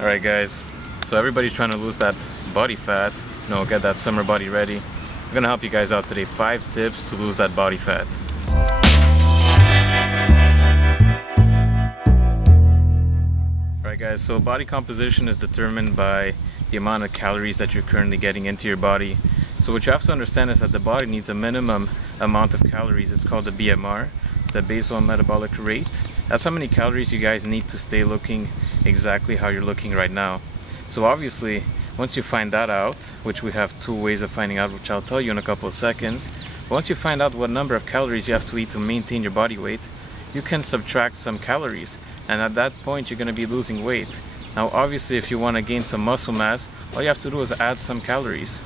Alright guys, so everybody's trying to lose that body fat, get that summer body ready. I'm gonna help you guys out today. 5 tips to lose that body fat. Alright guys, so body composition is determined by the amount of calories that you're currently getting into your body. So what you have to understand is that the body needs a minimum amount of calories. It's called the BMR, the basal metabolic rate. That's how many calories you guys need to stay looking exactly how you're looking right now. So obviously, once you find that out, which we have 2 ways of finding out, which I'll tell you in a couple of seconds. Once you find out what number of calories you have to eat to maintain your body weight, you can subtract some calories. And at that point, you're going to be losing weight. Now, obviously, if you want to gain some muscle mass, all you have to do is add some calories.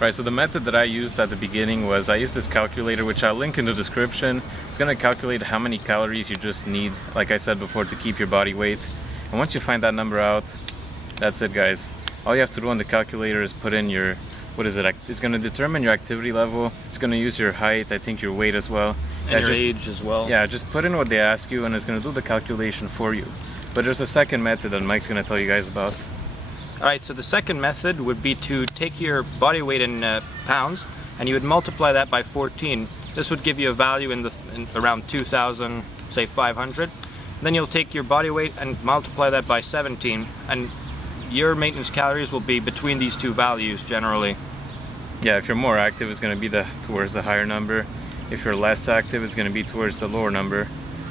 Right, so the method that I used at the beginning was I used this calculator, which I'll link in the description. It's going to calculate how many calories you just need, like I said before, to keep your body weight. And once you find that number out, that's it, guys. All you have to do on the calculator is put in your, it's going to determine your activity level. It's going to use your height, I think your weight as well. And your age as well. Yeah, just put in what they ask you and it's going to do the calculation for you. But there's a second method that Mike's going to tell you guys about. Alright, so the second method would be to take your body weight in pounds and you would multiply that by 14. This would give you a value in around 2,000, say 500. Then you'll take your body weight and multiply that by 17 and your maintenance calories will be between these 2 values generally. Yeah, if you're more active, it's going to be towards the higher number. If you're less active, it's going to be towards the lower number.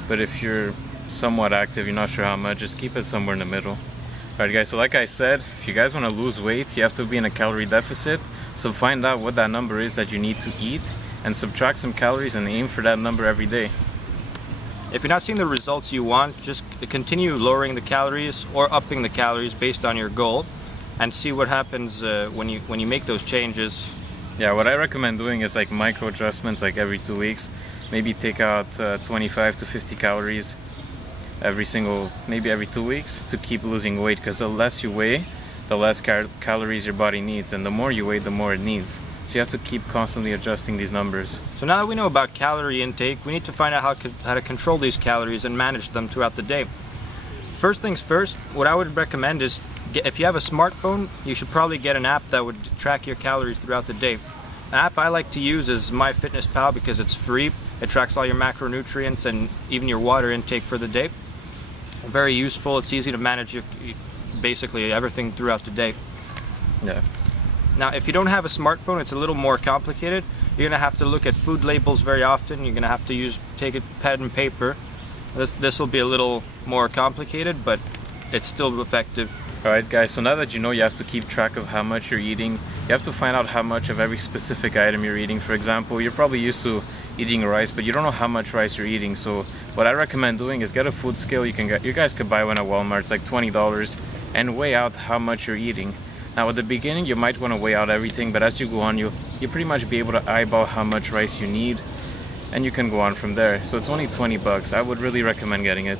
But if you're somewhat active, you're not sure how much, just keep it somewhere in the middle. Alright guys, so like I said, if you guys want to lose weight, you have to be in a calorie deficit. So find out what that number is that you need to eat and subtract some calories and aim for that number every day. If you're not seeing the results you want, just continue lowering the calories or upping the calories based on your goal and see what happens when you make those changes. Yeah, what I recommend doing is like micro adjustments, like every 2 weeks. Maybe take out 25 to 50 calories maybe every 2 weeks to keep losing weight, because the less you weigh, the less calories your body needs, and the more you weigh, the more it needs. So you have to keep constantly adjusting these numbers. So now that we know about calorie intake, we need to find out how to control these calories and manage them throughout the day. First things first, what I would recommend is, if you have a smartphone, you should probably get an app that would track your calories throughout the day. An app I like to use is MYFITNESSPAL because it's free. It tracks all your macronutrients and even your water intake for the day. Very useful. It's easy to manage basically everything throughout the day. Yeah. Now, if you don't have a smartphone, it's a little more complicated. You're going to have to look at food labels very often. You're going to have to take a pen and paper. This will be a little more complicated, but it's still effective. Alright guys, so now that you know you have to keep track of how much you're eating, you have to find out how much of every specific item you're eating. For example, you're probably used to eating rice, but you don't know how much rice you're eating. So what I recommend doing is get a food scale. You guys could buy one at Walmart. It's like $20, and weigh out how much you're eating. Now at the beginning you might want to weigh out everything, but as you go on, you'll pretty much be able to eyeball how much rice you need, and you can go on from there. So it's only 20 bucks. I would really recommend getting it.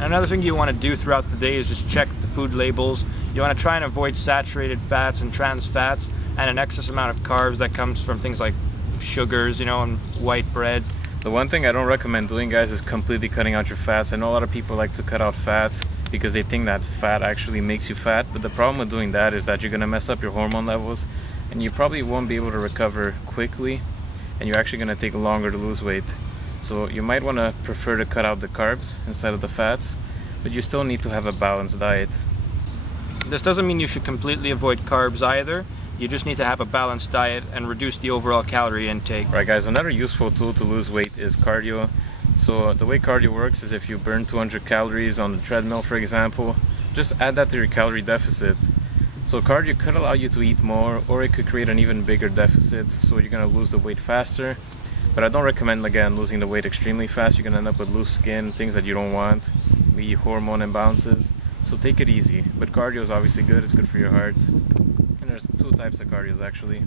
Another thing you want to do throughout the day is just check the food labels. You want to try and avoid saturated fats and trans fats and an excess amount of carbs that comes from things like sugars, and white bread. The one thing I don't recommend doing, guys, is completely cutting out your fats. I know a lot of people like to cut out fats because they think that fat actually makes you fat, but the problem with doing that is that you're going to mess up your hormone levels and you probably won't be able to recover quickly, and you're actually going to take longer to lose weight. So you might want to prefer to cut out the carbs instead of the fats, but you still need to have a balanced diet. This doesn't mean you should completely avoid carbs either. You just need to have a balanced diet and reduce the overall calorie intake. Right guys, another useful tool to lose weight is cardio. So the way cardio works is if you burn 200 calories on the treadmill, for example, just add that to your calorie deficit. So cardio could allow you to eat more, or it could create an even bigger deficit, so you're going to lose the weight faster. But I don't recommend, again, losing the weight extremely fast. You're going to end up with loose skin, things that you don't want, maybe hormone imbalances. So take it easy. But cardio is obviously good. It's good for your heart. And there's 2 types of cardios, actually.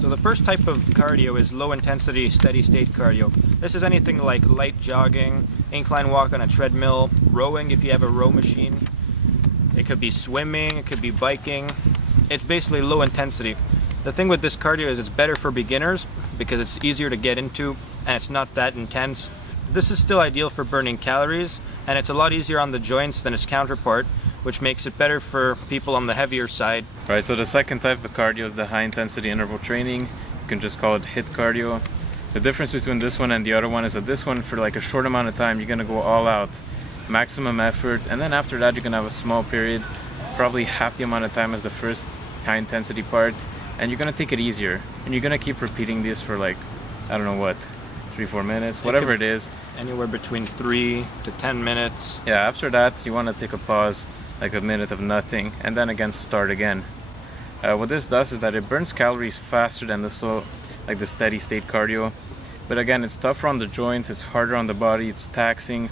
So the first type of cardio is low intensity steady state cardio. This is anything like light jogging, incline walk on a treadmill, rowing if you have a row machine. It could be swimming, it could be biking. It's basically low intensity. The thing with this cardio is it's better for beginners because it's easier to get into and it's not that intense. This is still ideal for burning calories, and it's a lot easier on the joints than its counterpart, which makes it better for people on the heavier side. Right, so the second type of cardio is the high intensity interval training. You can just call it HIIT cardio. The difference between this one and the other one is that this one, for like a short amount of time, you're gonna go all out, maximum effort, and then after that you're gonna have a small period, probably half the amount of time as the first high intensity part, and you're gonna take it easier, and you're gonna keep repeating this for like, I don't know what, 3-4 minutes, whatever it is. Anywhere between 3 to 10 minutes. Yeah, after that you want to take a pause, like a minute of nothing, and then again start again. What this does is that it burns calories faster than the steady state cardio, but again it's tougher on the joints, it's harder on the body, it's taxing,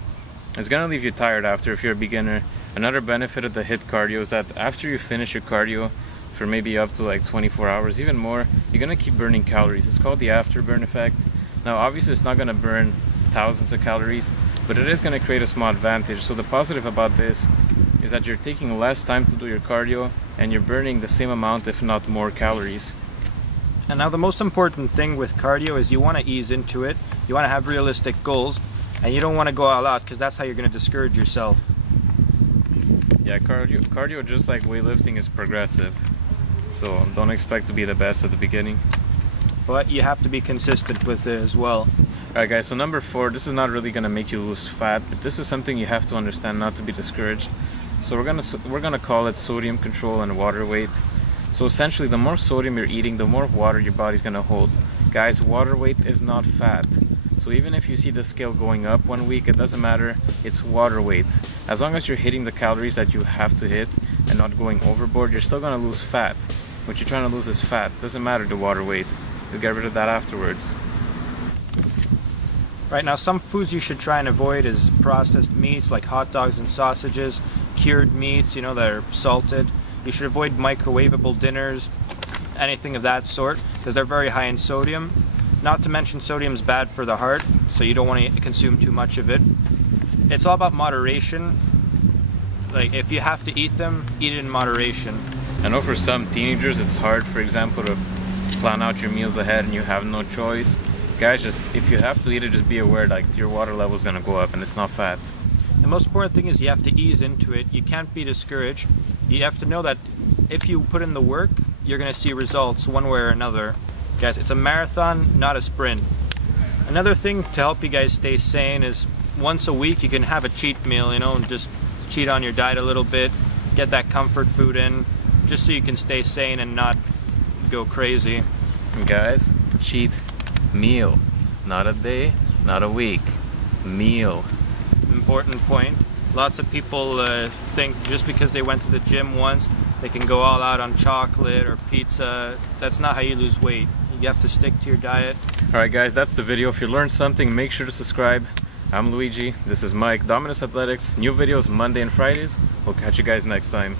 it's gonna leave you tired after if you're a beginner. Another benefit of the HIIT cardio is that after you finish your cardio for maybe up to like 24 hours, even more, you're gonna keep burning calories. It's called the afterburn effect. Now obviously it's not gonna burn thousands of calories, but it is gonna create a small advantage. So the positive about this is that you're taking less time to do your cardio and you're burning the same amount, if not more, calories. And now the most important thing with cardio is you want to ease into it, you want to have realistic goals, and you don't want to go all out, because that's how you're going to discourage yourself. Yeah, cardio just like weightlifting is progressive, so don't expect to be the best at the beginning. But you have to be consistent with it as well. Alright guys, so number 4, this is not really going to make you lose fat, but this is something you have to understand not to be discouraged. So we're gonna call it sodium control and water weight. So essentially, the more sodium you're eating, the more water your body's gonna hold. Guys, water weight is not fat. So even if you see the scale going up one week, it doesn't matter, it's water weight. As long as you're hitting the calories that you have to hit and not going overboard, you're still gonna lose fat. What you're trying to lose is fat. Doesn't matter the water weight. You'll get rid of that afterwards. Right, now some foods you should try and avoid is processed meats like hot dogs and sausages, cured meats, that are salted. You should avoid microwavable dinners, anything of that sort, because they're very high in sodium. Not to mention sodium's bad for the heart, so you don't want to consume too much of it. It's all about moderation. Like, if you have to eat them, eat it in moderation. I know for some teenagers it's hard, for example, to plan out your meals ahead and you have no choice. Guys, just if you have to eat it, just be aware like your water level is gonna go up and it's not fat. The most important thing is you have to ease into it. You can't be discouraged. You have to know that if you put in the work, you're gonna see results one way or another. Guys, it's a marathon, not a sprint. Another thing to help you guys stay sane is once a week you can have a cheat meal, and just cheat on your diet a little bit, get that comfort food in, just so you can stay sane and not go crazy. And guys, cheat meal, not a day, not a week, meal. Important point. Lots of people think just because they went to the gym once they can go all out on chocolate or pizza. That's not how you lose weight. You have to stick to your diet. Alright guys, that's the video. If you learned something, make sure to subscribe. I'm Luigi, this is Mike, Dominus Athletics. New videos Monday and Fridays. We'll catch you guys next time.